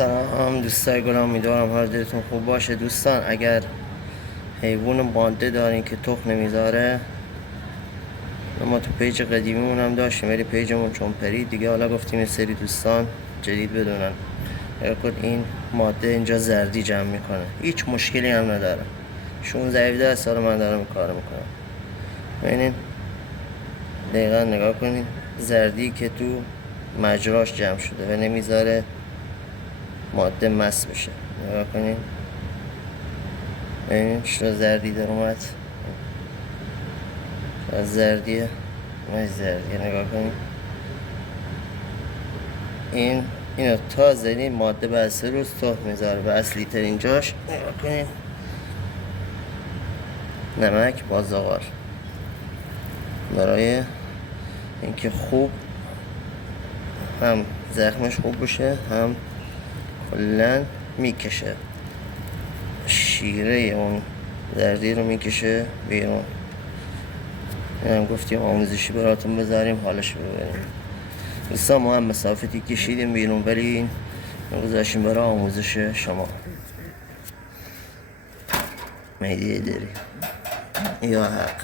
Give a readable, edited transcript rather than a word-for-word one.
سلام دوستای گلم، امیدوارم حال دلتون خوب باشه. دوستان اگر حیوان ماده دارین که تخم نمیذاره، ما تو پیج قدیمیمون هم داشتیم ولی پیجمون چون پرید دیگه، حالا گفتیم یه سری دوستان جدید بدونن. اگر این ماده اینجا زردی جمع میکنه، هیچ مشکلی هم نداره. 16 سال من دارم این کار میکنم. ببینین دقیقا نگاه کنین، زردی که تو مجراش جمع شده و نمیذاره ماده مس بشه. نگاه کنین، ببینین چرا زردی در اومد، از زردیه نگاه کنین. اینو تازه این ماده به 3 روز تخم میذاره. به اصلی ترین جاش نگاه کنین، نمک با زغال، برای اینکه خوب هم زخمش خوب بشه، هم کلن میکشه شیره اون زردی رو میکشه بیرون. هم گفتیم آموزشی براتون بذاریم حالش ببریم. دوستان ما هم مسافتی کشیدیم بیرون ولی این گذاشتیم برای آموزش شما. مهدی داری یا حق